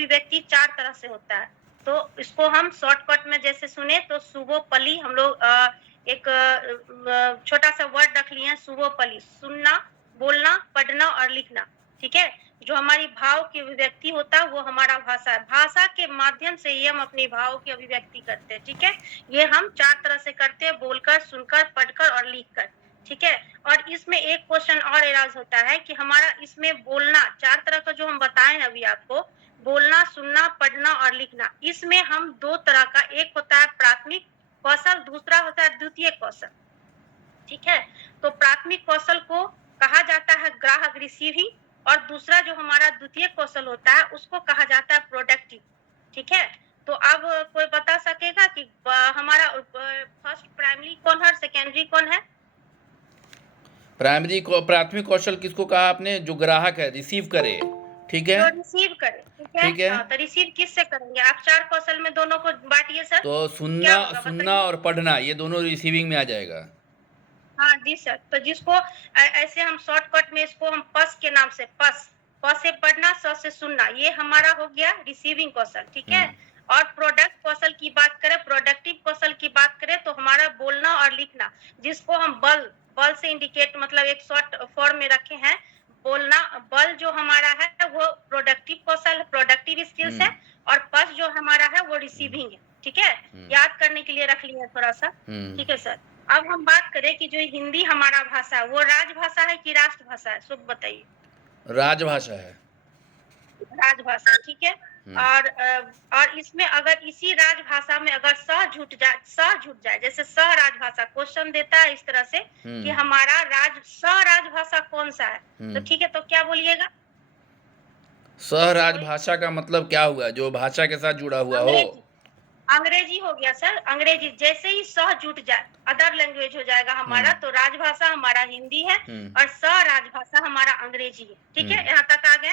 अभिव्यक्ति 4 तरह से होता है। तो इसको हम शॉर्टकट में जैसे सुने तो सुबोपली हम लोग एक छोटा सा वर्ड रख लिए हैं, सुबोपली, सुनना, बोलना, पढ़ना और लिखना। ठीक है, जो हमारी भाव की अभिव्यक्ति होता है वो हमारा भाषा है। भाषा के माध्यम से ही हम अपने भाव की अभिव्यक्ति करते हैं। ठीक है, ये हम 4 तरह से करते हैं, बोलकर, सुनकर, पढ़कर और लिखकर। ठीक है, और इसमें एक क्वेश्चन और एराज होता है कि हमारा इसमें बोलना 4 तरह का जो हम बताए हैं अभी आपको, बोलना, सुनना, पढ़ना और लिखना, इसमें हम 2 तरह का, एक होता है प्राथमिक कौशल, दूसरा होता है द्वितीय कौशल। ठीक है, तो प्राथमिक कौशल को कहा जाता है ग्राहक रिसीविंग, और दूसरा जो हमारा द्वितीय कौशल होता है उसको कहा जाता है प्रोडक्टिव। ठीक है, तो अब कोई बता सकेगा कि हमारा फर्स्ट प्राइमरी कौन है और सेकेंडरी कौन है? प्राथमिक कौशल किसको कहा आपने? जो ग्राहक है, रिसीव करे। ठीक है, जो रिसीव करे। ठीक है। तो रिसीव किससे करेंगे आप? 4 कौशल में दोनों को बांटिए सर। तो क्या होगा सुनना और पढ़ना ये दोनों रिसीविंग में आ जाएगा। हाँ जी सर, तो जिसको ऐसे हम शॉर्टकट में इसको हम पस के नाम से, पस, प से पढ़ना, स से सुनना, ये हमारा हो गया रिसीविंग कौशल। ठीक है, और प्रोडक्ट कौशल की बात करें, प्रोडक्टिव कौशल की बात करें तो हमारा बोलना और लिखना, जिसको हम बल से इंडिकेट, मतलब एक शॉर्ट फॉर्म में रखे हैं। बोलना, बल जो हमारा है वो प्रोडक्टिव कौशल, प्रोडक्टिव स्किल्स है, और पस जो हमारा है वो रिसीविंग है। ठीक है, याद करने के लिए रख लिया थोड़ा सा। ठीक है सर, अब हम बात करें कि जो हिंदी हमारा भाषा है वो राजभाषा है कि राष्ट्रभाषा है, शुभ बताइए। राजभाषा है। राजभाषा, ठीक है। और इसमें अगर इसी राजभाषा में अगर स जुट जाए, जैसे स राजभाषा क्वेश्चन देता है इस तरह से कि हमारा राजभाषा कौन सा है, तो ठीक है, तो क्या बोलिएगा? सह राजभाषा का मतलब क्या हुआ? जो भाषा के साथ जुड़ा हुआ हो। अंग्रेजी हो गया सर, अंग्रेजी। जैसे ही स जुट जाए, अदर लैंग्वेज हो जाएगा हमारा, तो राजभाषा हमारा हिंदी है और स राजभाषा हमारा अंग्रेजी है। ठीक है, यहाँ तक आ गए।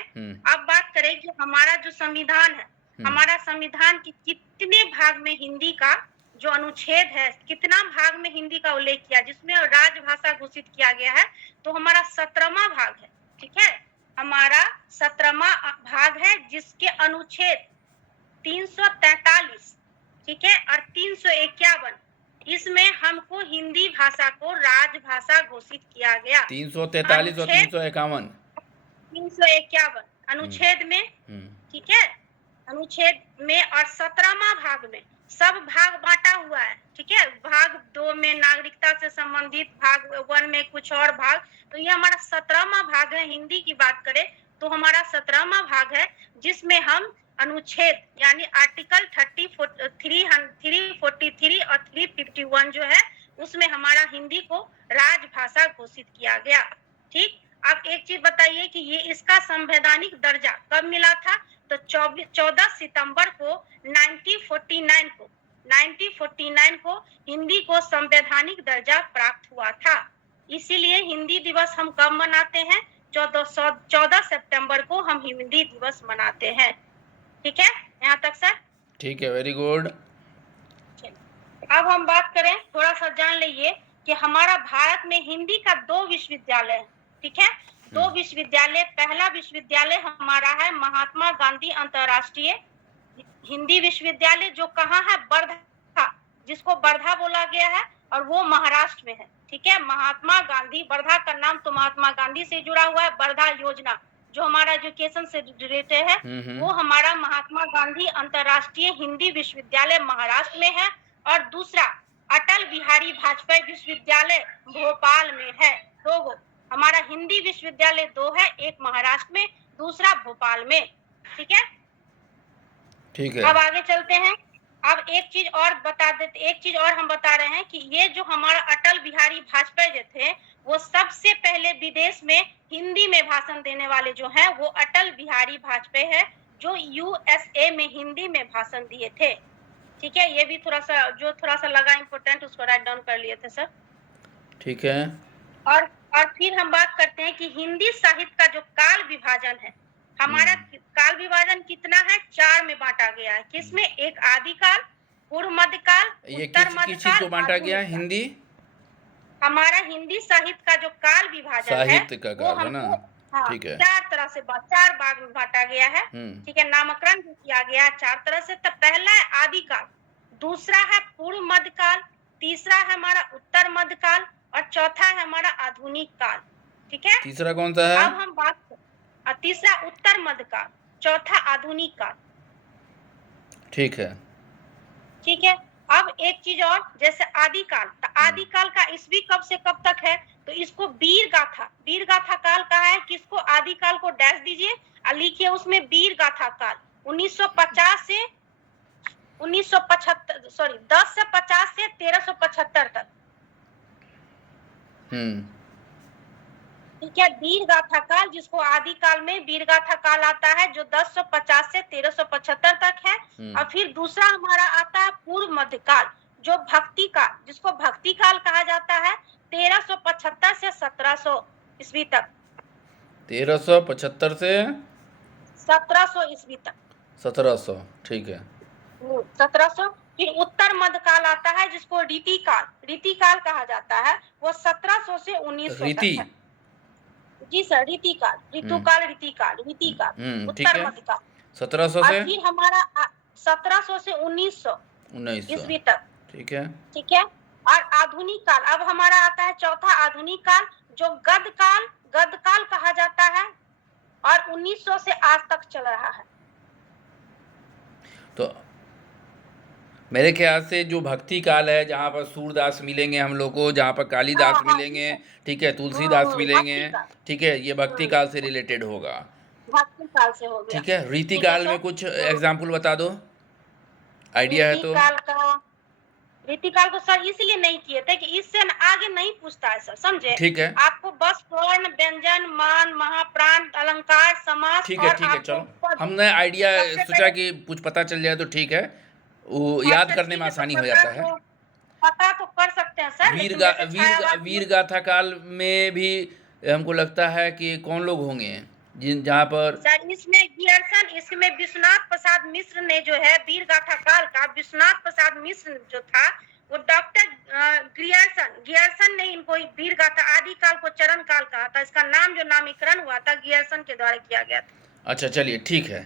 अब बात करें कि हमारा जो संविधान है, हमारा संविधान की कितने भाग में हिंदी का जो अनुच्छेद है, कितना भाग में हिंदी का उल्लेख किया जिसमें राजभाषा घोषित किया गया है, तो हमारा 17वां भाग है। ठीक है, हमारा 17वां भाग है, जिसके अनुच्छेद 343, ठीक है, और 351, इसमें हमको हिंदी भाषा को राजभाषा घोषित किया गया। 343 और 351 अनुच्छेद में। ठीक है, अनुच्छेद में, और 17वां भाग में सब भाग बांटा हुआ है। ठीक है, भाग 2 में नागरिकता से संबंधित, भाग 1 में कुछ और भाग, तो ये हमारा 17वां भाग है। हिंदी की बात करें तो हमारा 17वां भाग है, जिसमें हम अनुच्छेद यानी आर्टिकल 343 और 351 जो है, उसमें हमारा हिंदी को राजभाषा घोषित किया गया। ठीक, अब एक चीज बताइए कि ये इसका संवैधानिक दर्जा कब मिला था? तो 14 सितंबर को 1949 को हिंदी को संवैधानिक दर्जा प्राप्त हुआ था। इसीलिए हिंदी दिवस हम कब मनाते हैं? 14 सितंबर को हम हिंदी दिवस मनाते हैं। ठीक है, यहाँ तक सर? ठीक है, वेरी गुड। अब हम बात करें, थोड़ा सा जान लीजिए कि हमारा भारत में हिंदी का 2 विश्वविद्यालय है। ठीक है, 2 विश्वविद्यालय। पहला विश्वविद्यालय हमारा है महात्मा गांधी अंतर्राष्ट्रीय हिंदी विश्वविद्यालय, जो कहाँ है? वर्धा, जिसको वर्धा बोला गया है, और वो महाराष्ट्र में है। ठीक है, महात्मा गांधी, वर्धा का नाम तो महात्मा गांधी से जुड़ा हुआ है। वर्धा योजना जो हमारा एजुकेशन से रिलेटेड है, वो हमारा महात्मा गांधी अंतर्राष्ट्रीय हिंदी विश्वविद्यालय महाराष्ट्र में है। और दूसरा अटल बिहारी वाजपेयी विश्वविद्यालय भोपाल में है। 2 गो हमारा हिंदी विश्वविद्यालय 2 है, एक महाराष्ट्र में, दूसरा भोपाल में। ठीक है, ठीक है। अब आगे चलते हैं। अब एक चीज और हम बता रहे हैं कि ये जो हमारा अटल बिहारी वाजपेयी जो थे, वो सबसे पहले विदेश में हिंदी में भाषण देने वाले जो हैं, वो अटल बिहारी वाजपेयी है, जो USA में हिंदी में भाषण दिए थे। ठीक है, ये भी थोड़ा सा लगा इम्पोर्टेंट, उसको राइट डाउन कर लिए थे सर। ठीक है, और फिर हम बात करते हैं कि हिंदी साहित्य का जो काल विभाजन है, हमारा काल विभाजन कितना है? 4 में बांटा गया है। किसमें? एक आदिकाल, पूर्व मध्यकाल, उत्तर मध्यकाल को बांटा गया है? हिंदी, हमारा हिंदी साहित्य का जो काल विभाजन है, साहित्य का काल है ना? हाँ, ठीक है। 4 तरह से 4 भाग में बांटा गया है। ठीक है, नामकरण भी किया गया है 4 तरह से। तो पहला है आदिकाल, दूसरा है पूर्व मध्यकाल, तीसरा है हमारा उत्तर मध्यकाल और चौथा है हमारा आधुनिक काल। ठीक है, तीसरा कौन सा है? अब हम तीसरा उत्तर मध्यकाल, चौथा आधुनिक काल। ठीक है। ठीक है, अब एक चीज और, जैसे आदिकाल, तो आदिकाल का ईस्वी कब से कब तक है, तो इसको वीर गाथा काल कहा है। किसको? आदिकाल को डैश दीजिए और लिखिए उसमें वीर गाथा काल। 1950 से 1975, सॉरी 10 से 50 से 1375 तक। ठीक है, वीर गाथा काल, जिसको आदिकाल में वीर गाथा काल आता है, जो 1050 से 1375 तक है। और फिर दूसरा हमारा आता है पूर्व मध्यकाल, जो भक्ति काल, जिसको भक्ति काल कहा जाता है, 1375 से 1700 ईस्वी तक। 1375 से 1700 ईस्वी तक। 1700, ठीक है। 1700। फिर उत्तर मध्यकाल आता है, जिसको रीतिकाल कहा जाता है, वो 1700 से 1900 रीति? तक है। जी सर, रीतिकाल, रीतिकाल, ठीक उत्तर है। मध्यकाल। 1700 और से फिर हमारा 1700 से 1900 ईस्वी तक। ठीक है। ठीक है, और आधुनिक काल, अब हमारा आता है चौथा आधुनिक काल, जो गद काल कहा जाता है, और 1900 से आज तक चल रहा है। तो मेरे ख्याल से जो भक्ति काल है, जहाँ पर सूरदास मिलेंगे हम लोग को, जहाँ पर कालिदास हाँ, मिलेंगे, ठीक है, तुलसीदास मिलेंगे, भक्ति काल। ठीक है, ये भक्ति काल से रिलेटेड होगा। भक्ति काल से हो गया। ठीक है। रीति ठीक है काल में सर। कुछ एग्जाम्पल बता दो, आइडिया है तो। रीतिकाल को सर इसलिए नहीं किए थे कि इससे आगे नहीं पूछता है सर, समझे? ठीक है। आपको बस वर्ण, व्यंजन, मान, महाप्राण, अलंकार, समास ठीक है, और ठीक है, आपको चलो हमने आइडिया सबसे सोचा पहले कि कुछ पता चल जाए तो ठीक है, वो याद करने में आसानी हो जाता है। पता तो कर सकते हैं सर, लेकिन जैसे वीर गाथा काल में भी हमको लगता है कि कौन लोग होंगे जहाँ पर सर, इसमें विश्वनाथ प्रसाद मिश्र ने जो है वीर गाथा काल का, विश्वनाथ प्रसाद मिश्र जो था, वो डॉक्टर गियर्सन ने इनको वीर गाथा आदि काल को चरण काल कहा था। इसका नाम जो नामकरण हुआ था गियर्सन के द्वारा किया गया था। अच्छा, चलिए ठीक है।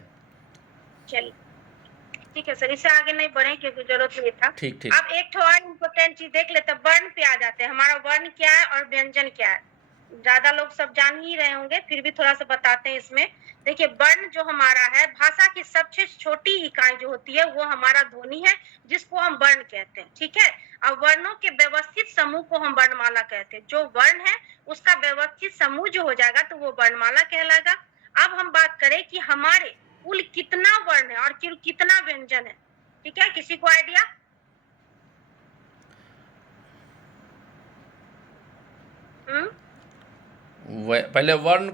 चलिए ठीक है सर, इससे आगे नहीं बढ़े क्योंकि जरूरत नहीं था। ठीक। अब एक और इम्पोर्टेंट चीज देख लेते हैं, वर्ण पे आ जाते हैं। हमारा वर्ण क्या है और व्यंजन क्या है, ज्यादा लोग सब जान ही रहे होंगे, फिर भी थोड़ा सा बताते हैं इसमें। देखिए, वर्ण जो हमारा है, भाषा की सबसे छोटी इकाई जो होती है वो हमारा ध्वनि है, जिसको हम वर्ण कहते हैं। ठीक है, और वर्णों के व्यवस्थित समूह को हम वर्णमाला कहते हैं। जो वर्ण है उसका व्यवस्थित समूह जो हो जाएगा तो वो वर्णमाला कहलाएगा। अब हम बात करें कि हमारे कुल कितना वर्ण है और कितना व्यंजन है। ठीक है, किसी को आइडिया? पहले वर्ण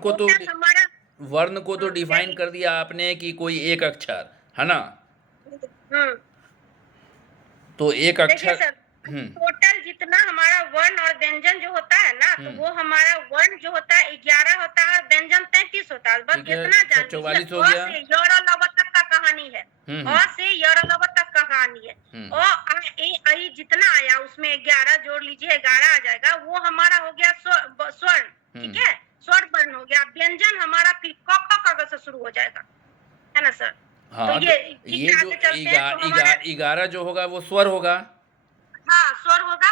को तो डिफाइन कर दिया आपने कि कोई एक अक्षर है ना। तो एक अक्षर टोटल जितना हमारा वर्ण और व्यंजन जो होता है ना, तो वो हमारा वर्ण जो होता है 11 होता है, व्यंजन 33 होता है। बस इतना जान 44 हो गया। से य तक का कहानी है, अ से य तक का कहानी है। अ जितना आया उसमें 11 जोड़ लीजिए, 11 आ जाएगा, वो हमारा हो गया स्वर्ण। ठीक है, स्वर्ण वर्ण हो गया। व्यंजन हमारा फिर क ख से शुरू हो जाएगा, है ना सर? हाँ, तो ये जो 11 जो होगा वो स्वर होगा। हाँ, स्वर होगा।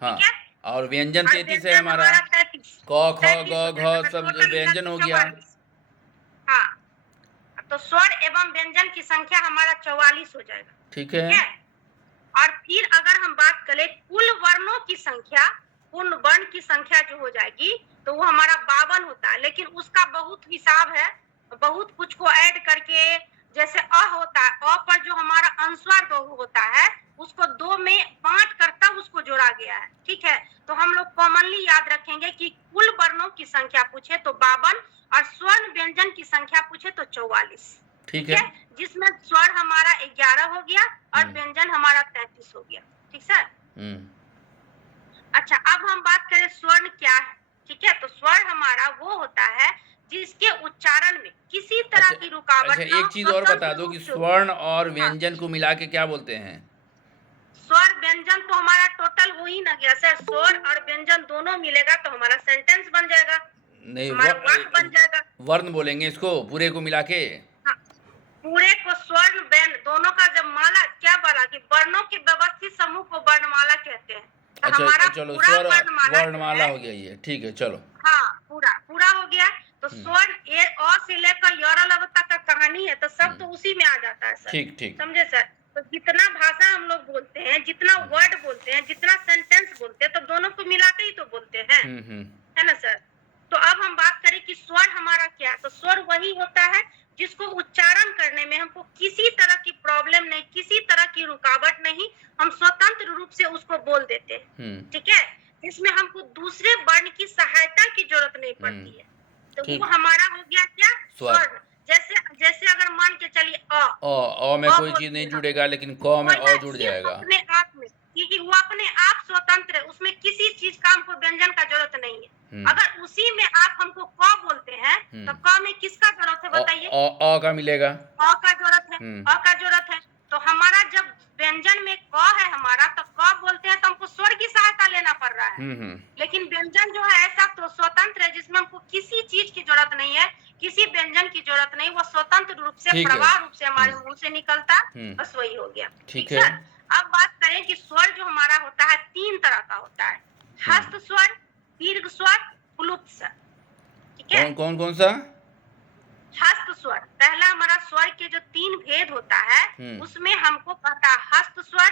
हाँ, ठीक है, और व्यंजन 33 है हमारा, क ख ग घ सब व्यंजन हो गया। हाँ, तो स्वर एवं व्यंजन की संख्या हमारा 44 हो जाएगा। ठीक है। और फिर अगर हम बात करें कुल वर्णों की संख्या, कुल वर्ण की संख्या जो हो जाएगी तो वो हमारा 52 होता है। लेकिन उसका बहुत हिसाब है, बहुत कुछ को ऐड करके, जैसे अ होता है, अ पर जो हमारा अनुस्वार 2 होता है उसको 2 में बांट कर तब उसको जोड़ा गया है। ठीक है, तो हम लोग कॉमनली याद रखेंगे कि कुल वर्णों की संख्या पूछे तो 52 और स्वर्ण व्यंजन की संख्या पूछे तो 44। ठीक है, जिसमें स्वर हमारा 11 हो गया और व्यंजन हमारा 33 हो गया। ठीक सर? अच्छा, अब हम बात करें स्वर्ण क्या है। ठीक है, तो स्वर हमारा वो होता है जिसके उच्चारण में किसी तरह की रुकावट एक चीज और बता दो कि स्वर्ण और व्यंजन को मिला के क्या बोलते हैं? स्वर व्यंजन तो हमारा टोटल हो ही ना गया सर, स्वर और व्यंजन दोनों मिलेगा तो हमारा सेंटेंस बन जाएगा। नहीं, हमारा वाक बन जाएगा। वर्ण बोलेंगे इसको पूरे को मिला के। हाँ, पूरे को स्वर्ण व्यंजन दोनों का जब माला क्या बना कि वर्णों के व्यवस्थित समूह को वर्णमाला कहते हैं। तो अच्छा, हमारा चलो, पूरा स्वर वर्णमाला जो वर्णमाला है, हो गया ये, ठीक है, चलो। हाँ पूरा पूरा हो गया। तो हम्म, स्वर्ण ए अ से लेकर यरल तक का कहानी है, तो सब तो उसी में आ जाता है सर। ठीक ठीक। समझे सर? तो जितना भाषा हम लोग बोलते हैं, जितना वर्ड बोलते हैं, जितना सेंटेंस बोलते हैं, तो दोनों को मिला के ही तो बोलते हैं, है ना सर? तो अब हम बात करें कि स्वर हमारा क्या है, तो स्वर वही होता है जिसको उच्चारण करने में हमको किसी तरह की प्रॉब्लम नहीं, किसी तरह की रुकावट नहीं, हम स्वतंत्र रूप से उसको बोल देते हैं। ठीक है? इसमें हमको दूसरे वर्ण की सहायता की जरूरत नहीं पड़ती है। तो वो हमारा हो गया क्या? स्वर्ण। जैसे जैसे अगर मान के चलिए अ में कोई चीज नहीं जुड़ेगा, लेकिन क में अ जुड़ जाएगा अपने आप में, क्योंकि वो अपने आप स्वतंत्र है, उसमें किसी चीज का हमको व्यंजन का जरूरत नहीं है। अगर उसी में आप हमको क बोलते हैं, तो क में किसका जरूरत है बताइए? अ का मिलेगा, अ का जरूरत है, अ का जरूरत है। तो हमारा जब व्यंजन में क है हमारा, तो क बोलते हैं तो हमको स्वर की सहायता लेना पड़ रहा है। लेकिन व्यंजन जो है ऐसा तो स्वतंत्र है, जिसमें हमको किसी चीज की जरूरत नहीं है, किसी व्यंजन की जरूरत नहीं, वो स्वतंत्र रूप से प्रवाह रूप से हमारे मुंह से निकलता, बस वही हो गया। ठीक है। अब बात करें कि स्वर जो हमारा होता है 3 तरह का होता है, हस्त स्वर, दीर्घ स्वर, प्लुप्त स्वर। ठीक है? कौन कौन सा? हस्त स्वर। पहला हमारा स्वर के जो 3 भेद होता है, उसमें हमको पता है हस्त स्वर,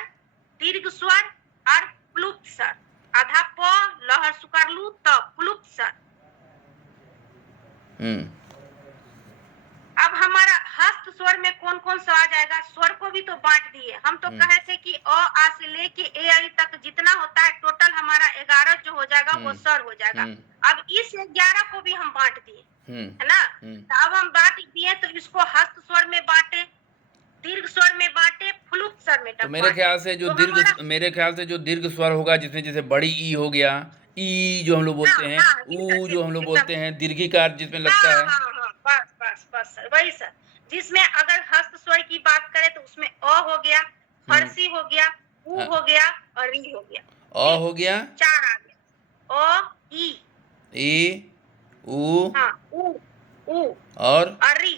दीर्घ स्वर और प्लुप्त स्वर। आधा प लहर सुकार लू त प्लुप्त स्वर। अब हमारा हस्त स्वर में कौन कौन सा आ जाएगा? स्वर को भी तो बांट दिए हम, तो कहे थे कि अ आ से लेके ए आई तक जितना होता है टोटल हमारा 11 जो हो जाएगा वो स्वर हो जाएगा। अब इस 11 को भी हम बांट दिए, है ना? तो अब हम बांट दिए तो इसको हस्त स्वर में बांटे, दीर्घ स्वर में बांटे, प्लुप्त स्वर में। तो मेरे ख्याल से जो दीर्घ स्वर होगा, जिसमें जैसे बड़ी ई हो गया, ई जो हम लोग बोलते हैं, ऊ जो हम लोग बोलते हैं, दीर्घिकार जिसमें लगता है। बस बस बस सर, वही सर। जिसमें अगर हस्त स्वर की बात करें तो उसमें अ हो गया, हर्षी हो गया, ऊ हो गया और री हो गया। अ हो गया, 4 आ गया। अ ई ऊ, हाँ, ऊ और री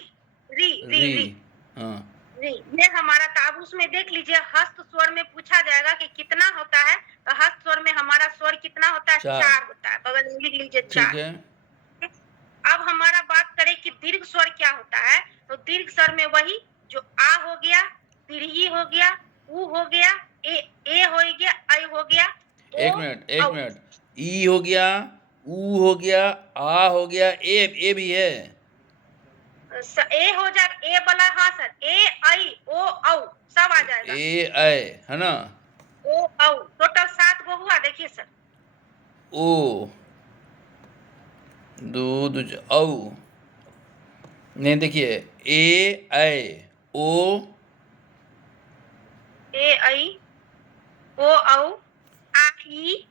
री री री। री हाँ, री ये हमारा था। अब उसमें देख लीजिए हस्त स्वर में पूछा जाएगा कि कितना होता है, तो हस्त स्वर में हमारा स्वर कितना होता है? 4 होता है। बगल में लिख लीजिए 4। ठीक है। अब हमारा बात करें कि दीर्घ स्वर क्या होता है, तो दीर्घ स्वर में वही जो आ हो गया, दीर्घी हो गया, ऊ हो गया, ए हो गया, ऐ हो गया, एक मिनट, ई हो गया, ऊ हो गया, आ हो गया, ए भी है। ए हो जाएगा, ए वाला। हाँ सर, ए ऐ ओ औ सब आ जाएगा। ए ऐ है ना? ओ औ टोटल 7 गो हुआ। देखिए सर, ओ दो दो औ नहीं, देखिए ए ऐ ओ, ए ऐ ओ औ आ ई,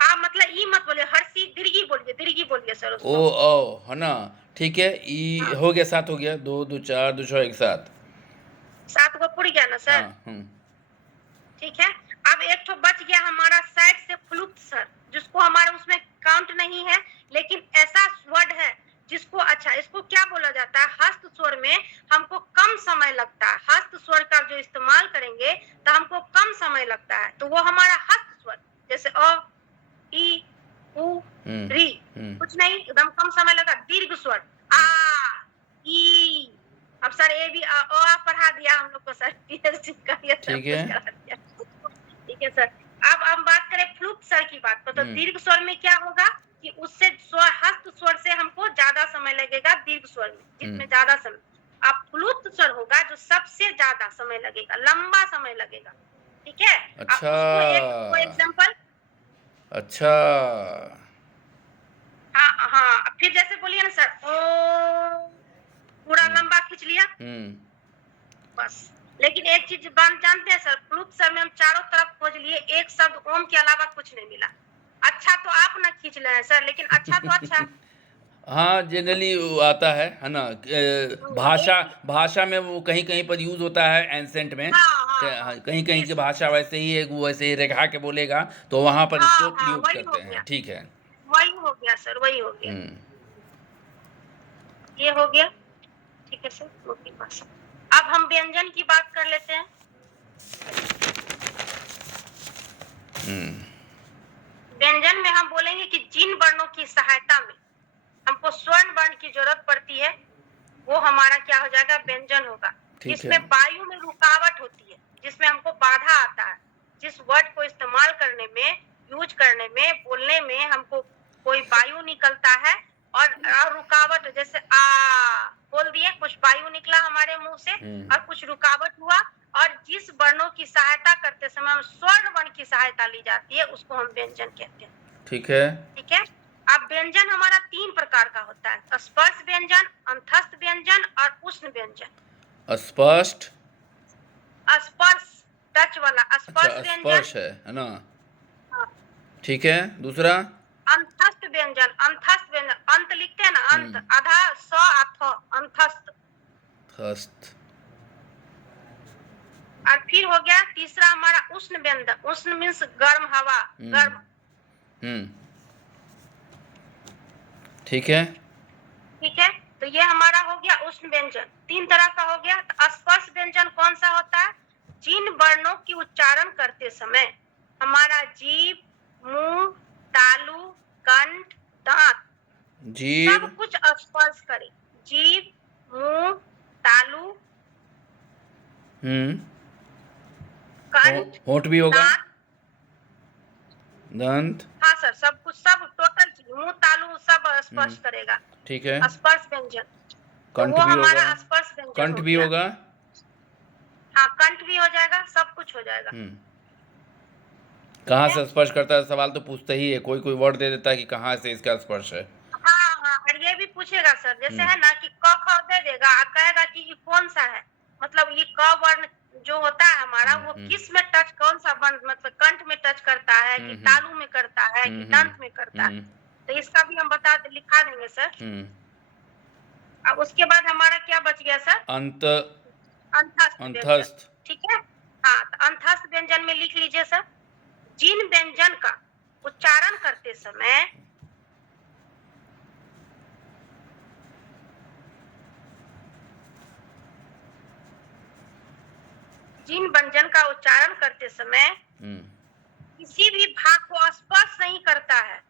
आ मतलब ई मत बोलिए, हर्षी दीर्घी बोलिए, दीर्घी बोलिए सर ओ उसको। औ है ना? ठीक है। ई हो गया, 7 हो गया, 2 2 4 2 6 1 7। 7 गो पुड़ गया ना सर? हाँ। ठीक है। अब एक तो बच गया हमारा साइड से प्लुप्त स्वर, जिसको हमारा उसमें काउंट नहीं है, लेकिन ऐसा वर्ड है जिसको, अच्छा इसको क्या बोला जाता है? हस्त स्वर में हमको कम समय लगता है, हस्त स्वर का जो इस्तेमाल करेंगे तो हमको कम समय लगता है, तो वो हमारा हस्त स्वर। जैसे अ ई ऊ री, कुछ नहीं, एकदम कम समय लगा। दीर्घ स्वर आ ई। अब सर ए भी अ पढ़ा दिया हम लोग को सर, पीएचडी का ये सब ठीक कुछ है। करा दिया। ठीक है सर। अब हम बात करें प्लुप्त स्वर की बात पर, तो दीर्घ स्वर में क्या होगा कि उससे स्वर, हस्त स्वर से हमको ज्यादा समय लगेगा दीर्घ स्वर में, जिसमें ज्यादा समय। अब प्लुप्त स्वर होगा जो सबसे ज्यादा समय लगेगा, लंबा समय लगेगा। ठीक है? अच्छा, अब उसको एक एग्जांपल। अच्छा। हाँ, फिर जैसे बोलिए ना सर, ओ पूरा लंबा खींच लिया, बस। लेकिन एक चीज जानते हैं सर, प्लुप्त स्वर में हम चारों तरफ खोज लिए, एक शब्द ओम के अलावा कुछ नहीं मिला। अच्छा तो आप ना खींच ले सर, लेकिन अच्छा तो अच्छा। हाँ, जनरली आता है ना? भाषा में वो कहीं कहीं पर यूज होता है, एंसेंट में। कहीं कहीं की भाषा वैसे ही है, वो वैसे ही रेखा के बोलेगा, तो वहां पर इसको प्रयोग करते हैं। ठीक है, वही हो गया सर, वही हो गया। ये हो गया, ठीक है सर, मुख्य भाषा। अब हम व्यंजन की बात कर लेते हैं। व्यंजन में हम बोलेंगे कि जिन वर्णों की सहायता में हमको स्वर्ण वर्ण की जरूरत पड़ती है, वो हमारा क्या हो जाएगा, व्यंजन होगा। जिसमें वायु में रुकावट होती है, जिसमें हमको बाधा आता है, जिस वर्ड को इस्तेमाल करने में, यूज करने में, बोलने में हमको कोई वायु निकलता है और रुकावट, जैसे आ बोल दिए, कुछ वायु निकला हमारे मुंह से और कुछ रुकावट हुआ, और जिस वर्णों की सहायता करते समय हम स्वर्ण वर्ण की सहायता ली जाती है, उसको हम व्यंजन कहते हैं। ठीक है, ठीक है। अब व्यंजन हमारा 3 प्रकार का होता है, स्पर्श व्यंजन, अंतस्थ व्यंजन और उष्ण व्यंजन। स्पष्ट, स्पर्श टच वाला स्पर्श व्यंजन, स्पर्श है ना? हाँ। ठीक है, दूसरा अंतस्थ व्यंजन, अंतस्थ व्यंजन, अंत लिखते हैं ना, अंत आधा स अथ, अंतस्थ। हस्त, और फिर हो गया तीसरा हमारा उष्ण व्यंजन, उष्ण मीन्स गर्म हवा, गर्म। ठीक है, ठीक है, तो ये हमारा हो गया उष्ण व्यंजन। 3 तरह का हो गया। तो स्पर्श व्यंजन कौन सा होता है, जिन वर्णों की उच्चारण करते समय हमारा जीभ, मुंह, तालु, कंठ, दांत सब कुछ स्पर्श करे। जीभ, मुंह, तालु, कंठ, होंठ भी होगा, दंत, हाँ सर, सब कुछ, सब टोटल चीज, मुंह, तालु सब स्पर्श करेगा। ठीक है, स्पर्श व्यंजन, कंठ वो भी हमारा होगा, स्पर्श व्यंजन कंठ भी होगा, हाँ, कंठ भी हो जाएगा, सब कुछ हो जाएगा। कहाँ से स्पर्श करता है, सवाल तो पूछते ही है, कोई कोई वर्ड दे देता है कि कहाँ से इसका स्पर्श है। हाँ हाँ, और ये भी पूछेगा सर, जैसे है ना कि क ख दे देगा, कहेगा कि ये कौन सा है, मतलब ये क वर्ण जो होता है हमारा, वो किस में टच, कौन सा वर्ण, मतलब कंठ में टच करता है कि तालु में करता है कि दंत में करता है, तो इसका भी हम लिखा देंगे सर। अब उसके बाद हमारा क्या बच गया सर, अंतस्थ। ठीक है, हाँ, तो अंतस्थ व्यंजन में लिख लीजिए सर, जिन व्यंजन का उच्चारण करते समय किसी भी भाग को स्पर्श नहीं करता है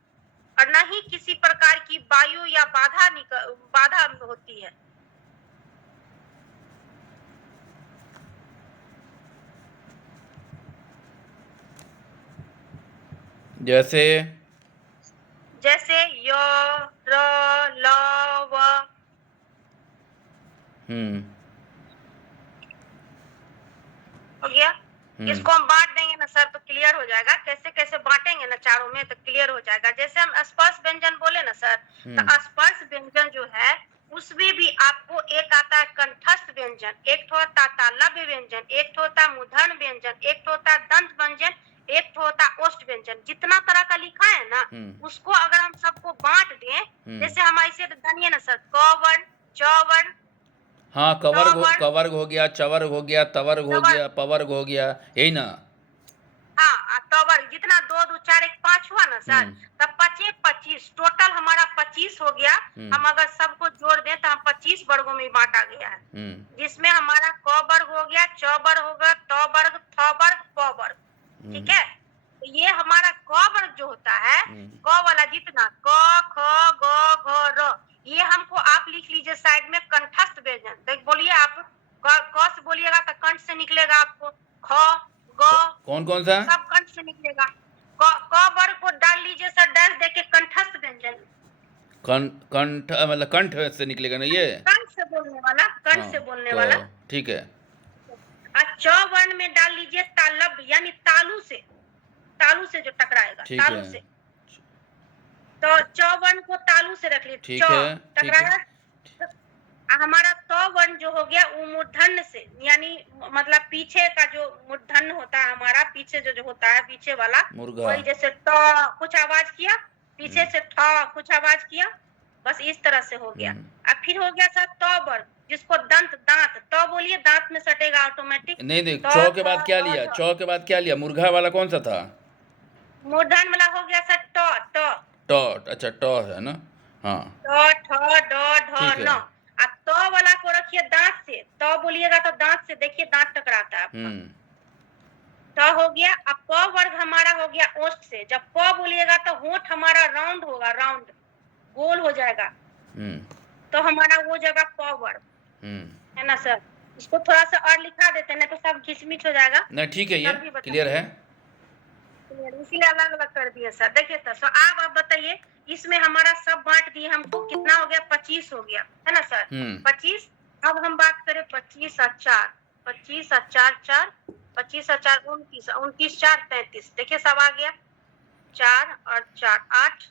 और न ही किसी प्रकार की वायु या बाधा होती है। जैसे य, र, ल, व। हो गया। इसको हम बांट देंगे ना सर तो क्लियर हो जाएगा, कैसे कैसे बांटेंगे ना चारों में तो क्लियर हो जाएगा। जैसे हम स्पर्श व्यंजन बोले ना सर, तो स्पर्श व्यंजन जो है उसमें भी आपको एक आता है कंठस्थ व्यंजन, एक होता तालव्य व्यंजन, एक होता मूर्धन्य व्यंजन, एक होता दंत व्यंजन, एक होता ओष्ठ व्यंजन। जितना तरह का लिखा है ना, उसको अगर हम सबको बांट दें, जैसे हम ऐसे जानिए ना सर, क वर्ण, च वर्ण, हाँ, कवर्ग हो गया, चवर्ग हो गया, तवर्ग हो गया, पवर्ग हो गया, यही ना। हाँ, तवर्ग जितना 2 2 4 1 5 हुआ ना सर, तब 5 25 टोटल हमारा 25 हो गया। हम अगर सबको जोड़ दें तो हम 25 वर्गों में बांटा गया है, जिसमें हमारा क वर्ग हो गया, च वर्ग होगा, त वर्ग, थ वर्ग, प वर्ग। ठीक है, तो ये हमारा क वर्ग जो होता है, क वाला जितना क, ख, ग, घ, र, ये हमको आप लिख लीजिए साइड में कंठस्थ व्यंजन। देख बोलिए आप, क से बोलिएगा तो कंठ से निकलेगा आपको, ख, ग, कौन कौन सा सब कंठ से निकलेगा। क वर्ग को डाल लीजिए सर डैश देके कंठस्थ व्यंजन, कंठ मतलब कंठ से निकलेगा ना, ये कंठ से बोलने वाला, कंठ से बोलने वाला। ठीक है। च वर्ण में डाल लीजिए तालव्य, यानी तालु से जो टकराएगा, तालु से। तो च वर्ण को तालु से रख लीजिए, च टकराया। हमारा त वर्ण जो हो गया वो मूर्धन्य से, यानी मतलब पीछे का जो मूर्धन्य होता है हमारा, पीछे जो होता है पीछे वाला, वही जैसे ट कुछ आवाज किया, पीछे से ठ कुछ आवाज किया, बस इस तरह से हो गया। अब फिर हो गया सर त वर्ण, जिसको दांत, त बोलिए, दांत में सटेगा ऑटोमेटिक। नहीं देख, च के बाद क्या लिया, च के बाद क्या लिया, मुर्गा वाला कौन सा था, मूर्धन्य वाला हो गया सर ट। अच्छा ट है ना, हाँ, ट, ठ, ड, ढ, न। अब तो वाला को रखिए दांत से, तो बोलिएगा तो दांत से, देखिए दांत टकराता है आपका। तो हो गया। अब प वर्ग हमारा हो गया ओष्ठ से, जब प बोलिएगा तो होंठ हमारा राउंड होगा, राउंड गोल हो जाएगा, तो हमारा वो जगह प वर्ग है ना सर। इसको थोड़ा सा और लिखा देते हैं, नहीं तो सब घिचमिच हो जाएगा। नहीं ठीक है, ये कल भी बता क्लियर है। इसीलिए अलग अलग कर दिए सर। देखिए सर, अब आप बताइए, इसमें हमारा सब बांट दिए हमको, कितना हो गया, 25 हो गया, है ना सर। 25। अब हम बात करें 25 और 4, 25 और 4 4, 25 और 4 29, 29 4 33। देखिए सब आ गया, 4 और 4 8।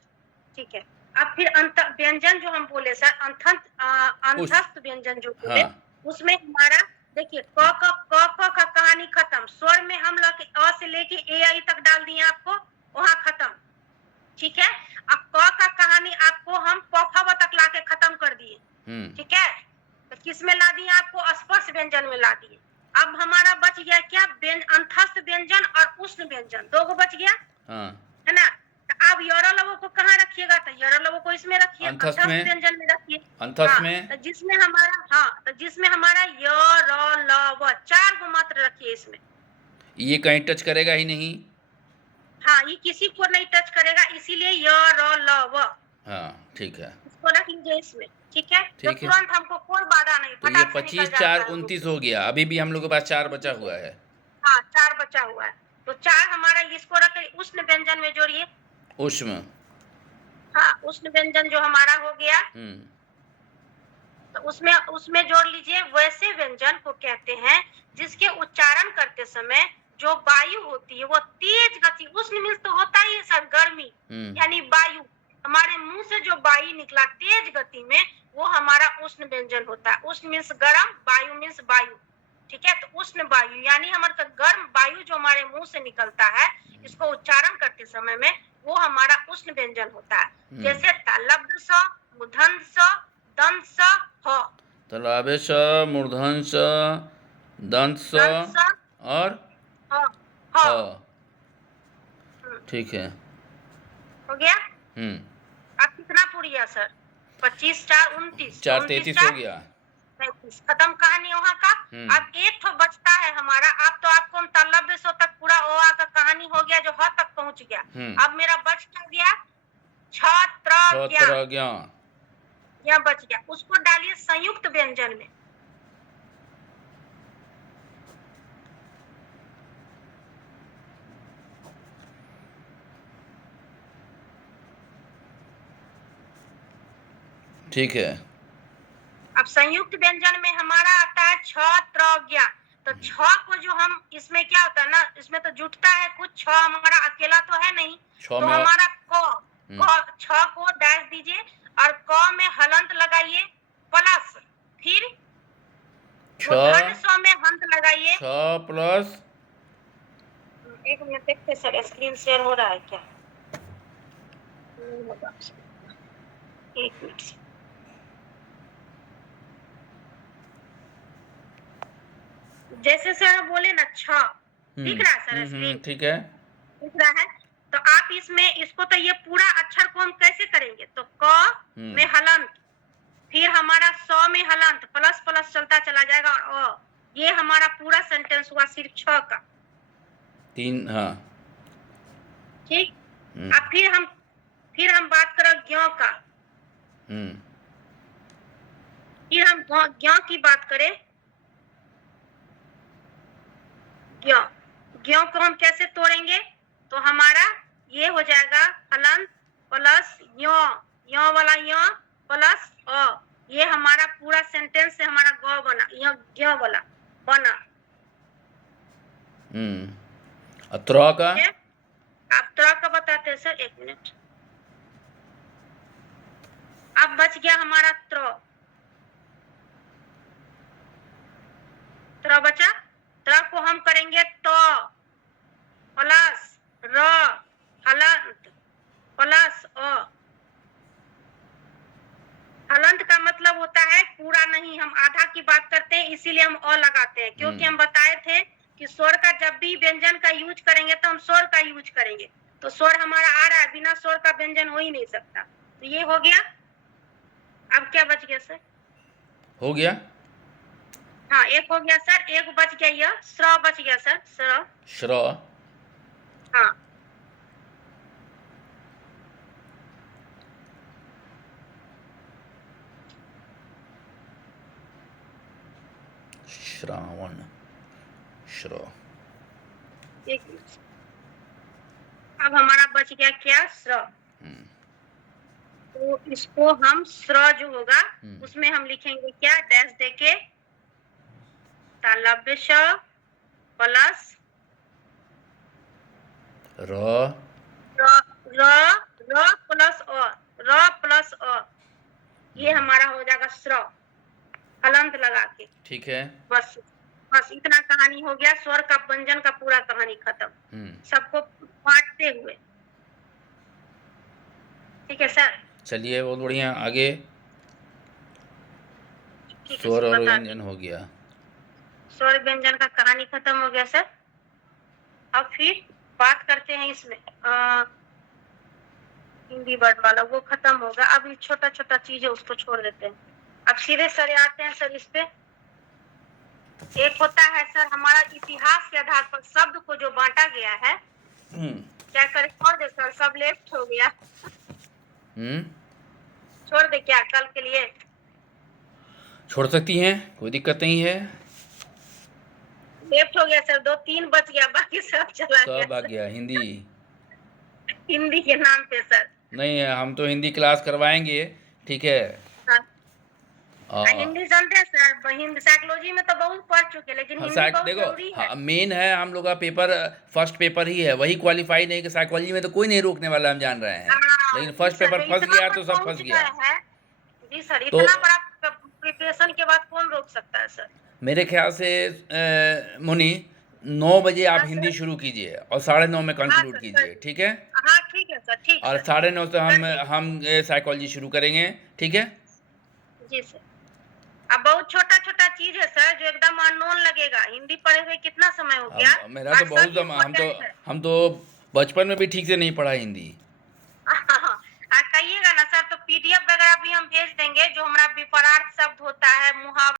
ठीक है। अब फिर अंत व्यंजन जो हम बोले सर, अंतस्थ व्यंजन जो बोले, उसमें हमारा देखिए क का कहानी खत्म। स्वर में हम अ से लेके ए आई तक डाल दिए आपको, वहां खत्म। ठीक है। अब क का कहानी आपको हम प तक लाके खत्म कर दिए। ठीक है। तो किस में ला दिए आपको, स्पर्श व्यंजन में ला दिए। अब हमारा बच गया क्या, अंतस्थ व्यंजन और उष्ण व्यंजन, दो गो बच गया, है ना। अब यरलवो को कहाँ रखिएगा, तो यरलवो को इसमें रखिए, अंतस्थ व्यंजन में रखिए। अंतस्थ में तो जिसमें हमारा य र ल व 4 गो मात्र रखिए इसमें। ये कहीं टच करेगा ही नहीं। हाँ, ये किसी को नहीं टच करेगा, इसीलिए य र ल व। हाँ ठीक है, इसको रख लीजिए इसमें। ठीक है। तो ठीक है। तुरंत हमको कोई बाधा नहीं, तो ये फटाक से निकल 25 जाता 4 है। 29 हो गया, अभी भी हम लोग के पास 4 बचा हुआ है। हाँ, 4 बचा हुआ है। तो 4 हमारा, इसको रख उष्ण व्यंजन में जोड़िए। उष्ण, हाँ, उष्ण व्यंजन जो हमारा हो गया, तो उसमें जोड़ लीजिए। वैसे व्यंजन को कहते हैं जिसके उच्चारण करते समय जो वायु होती है वो तेज गति, उष्ण मीन्स तो होता ही है सर गर्मी, यानी वायु, हमारे मुंह से जो वायु निकला तेज गति में, वो हमारा उष्ण व्यंजन होता है। उष्ण मीन्स गर्म, वायु मीन्स वायु। ठीक है। तो उष्ण वायु यानी हमारा गर्म वायु जो हमारे मुंह से निकलता है, इसको उच्चारण करते समय में, वो हमारा उष्ण व्यंजन होता है। जैसे तलब्ध स, मूर्धन्य स, दंत स, ह। तलाबे स, मूर्धन्य स, दंत स और ह। ठीक है, हो गया। अब कितना पूरी है सर, 25 4 29, 4 33 हो गया, 33। खत्म कहानी वहाँ का। अब एक तो बचता है हमारा। अब तो आपको हम तलब्ध स तक पूरा ओआ का कहानी हो गया, जो ह तक पहुंच गया। अब मेरा बच क्या गया, छत्र ज्ञ, यह बच गया। उसको डालिए संयुक्त व्यंजन में। ठीक है। अब संयुक्त व्यंजन में हमारा आता है छत्रज्ञ। तो छ को जो हम, इसमें क्या होता है ना, इसमें तो जुटता है कुछ, छ हमारा अकेला तो है नहीं, तो हमारा क, छ को डैश दीजिए और क में हलंत लगाइए, प्लस फिर स में हंत लगाइए, छ प्लस। एक मिनट देखते सर, स्क्रीन शेयर हो रहा है क्या, एक मिनट। जैसे सर बोले ना, छ दिख रहा है सर स्क्रीन, ठीक है, दिख रहा है। तो आप इसमें इसको, तो ये पूरा अक्षर को हम कैसे करेंगे, तो क में हलंत, फिर हमारा स में हलंत, प्लस प्लस चलता चला जाएगा, और ये हमारा पूरा सेंटेंस हुआ सिर्फ छ का। 3। हाँ ठीक। अब फिर हम बात करें ज्ञ का। फिर हम ज्ञ की बात करें, ज्ञ को हम कैसे तोड़ेंगे, तो हमारा ये हो जाएगा हलंत प्लस यो वाला यो प्लस अ, ये हमारा पूरा सेंटेंस से हमारा ग बना, यो ज्ञ वाला बना। त्र का, आप त्र का बताते हैं सर, एक मिनट। अब बच गया हमारा त्र बचा। त्र को हम करेंगे तो प्लस र हलंत प्लस अ। हलंत का मतलब होता है पूरा नहीं, हम आधा की बात करते हैं, इसीलिए हम अ लगाते हैं, क्योंकि हम बताए थे कि स्वर का जब भी व्यंजन का यूज करेंगे तो हम स्वर का यूज करेंगे। तो स्वर हमारा आ रहा है, बिना स्वर का व्यंजन हो ही नहीं सकता। तो ये हो गया। अब क्या बच गया सर, हो गया? हाँ, एक हो गया सर, एक बच गया, यह स्र बच गया सर, स्र। श्र, हाँ, श्रावण, श्र, एक मिनट। अब हमारा बच गया क्या, स्र। हम्म, तो इसको हम स्र जो होगा हम्म, उसमें हम लिखेंगे क्या, डैश देके तालव्य श प्लस र, र र र प्लस अ, र प्लस अ, ये हमारा हो जाएगा स्र, हलंत लगा के। ठीक है। बस बस इतना कहानी हो गया, स्वर का व्यंजन का पूरा कहानी खत्म, सबको बांटते हुए। ठीक है सर? चलिए, बहुत बढ़िया, आगे। ठीक है स्वर सर, और बता व्यंजन हो गया। स्वर व्यंजन का कहानी खत्म हो गया सर। अब फिर बात करते हैं इसमें हिंदी वर्ड वाला, वो खत्म होगा। अब ये छोटा छोटा चीज है उसको छोड़ देते हैं। अब सीधे सर आते हैं सर इस पे। एक होता है सर हमारा इतिहास के आधार पर शब्द को जो बांटा गया है, क्या करें, छोड़ दे सर, सब लेफ्ट हो गया। छोड़ दे क्या कल के लिए? छोड़ सकती हैं, कोई दिक्कत नहीं है। लेफ्ट हो गया सर, 2-3 बच गया, बाकी सब चला गया। सब आ गया हिंदी। हिंदी के नाम पे सर। नहीं, हम तो हिंदी क्लास करवाएंगे, ठीक है। हाँ, हिंदी जानते हैं सर, हिंदी साइकोलॉजी में तो बहुत पढ़ चुके, लेकिन हिंदी बहुत देखो, जरूरी है। मेन है हम लोग का पेपर, फर्स्ट पेपर ही है, वही क्वालिफाई नहीं कि साइकोलॉजी में तो कोई नहीं रोकने वाला, हम जान रहे हैं। लेकिन फर्स्ट पेपर फंस गया तो सब फंस गया। जी सर, तो इतना बड़ा प्रिपरेशन के बाद कौन रोक सकता है सर? मेरे ख्याल से मुनि 9 बजे आप हाँ हिंदी सर। शुरू कीजिए और 9:30 में हाँ कंक्लूड सर, कीजिए, ठीक है। हाँ ठीक है सर, ठीक और सर। 9:30 से कर हम साइकोलॉजी शुरू करेंगे, ठीक है। जी सर। अब बहुत छोटा छोटा चीज है सर जो एकदम अननोन लगेगा, हिंदी पढ़े हुए कितना समय हो गया, मेरा तो और बहुत सब इम्पोर्टेंट है। हम तो बचपन में भी ठीक से नहीं पढ़ा हिंदी। कहिएगा ना सर, तो पीडीएफ वगैरह भी हम भेज देंगे, जो हमारा विपरार्थ शब्द होता है, मुहावरा